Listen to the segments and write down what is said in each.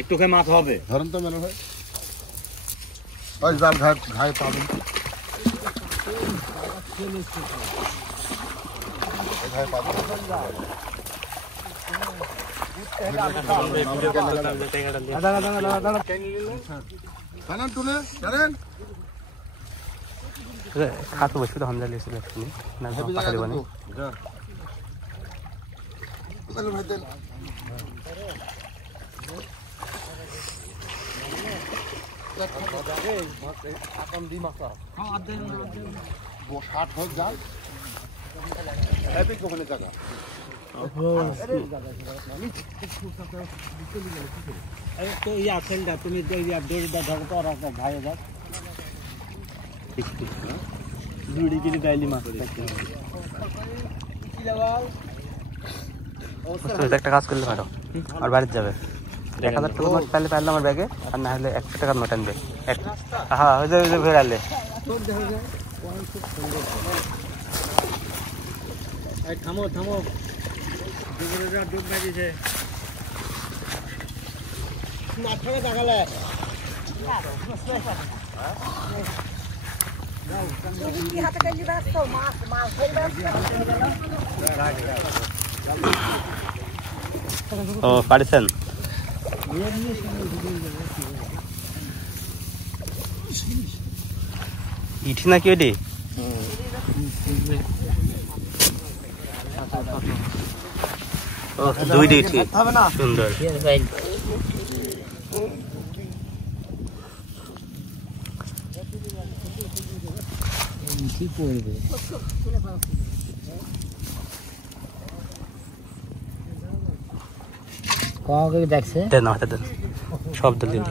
একটু খেয়ে মাছ হবে। ধরেন তো মেলো ভাই, ওই জাল ঘায়ে পাবেন, ঘায়ে পাবেন। খাতো বসে তো হামজা লিয়েছিল না পাখালি বানি তুমি ঘায়ে যাও একটা কাজ করলে ম্যাডাম আর বাড়িতে যাবে 1000 টাকা নোট পাইলে পারলে আমার ব্যাগে, আর না হলে 100 টাকার নোট আনবে। হ্যাঁ ওই যে ফেরালে থামো থামো ডুব লাগিয়েছে মাথায় দেখালে ও পারছেন ইঠি নাকি ওটি দুইটি ইঠি সুন্দর দেখছে দেন হাতে দেন শব্দ দিন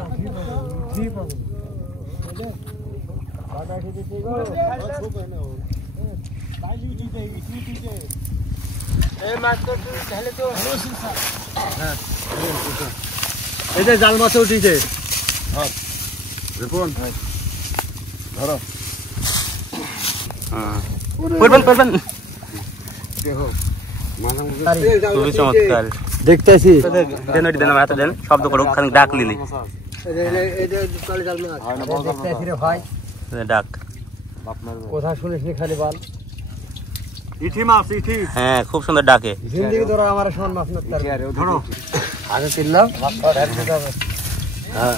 এই যে জাল মাছ উঠিছে ধরো পড়বেন খুবই চমৎকার দেখতেছি দেন ওটি দেন আমার হাতে দেন শব্দ করুক খালি ডাক লিলি ডাক কথা শুনিস খালি বল ইঠি মাছ ইঠি হ্যাঁ খুব সুন্দর ডাকে জিন্দেগি ধরো আমার সমান মাছ না ধরো আগে কিনলাম মাছ ধরতে হবে হ্যাঁ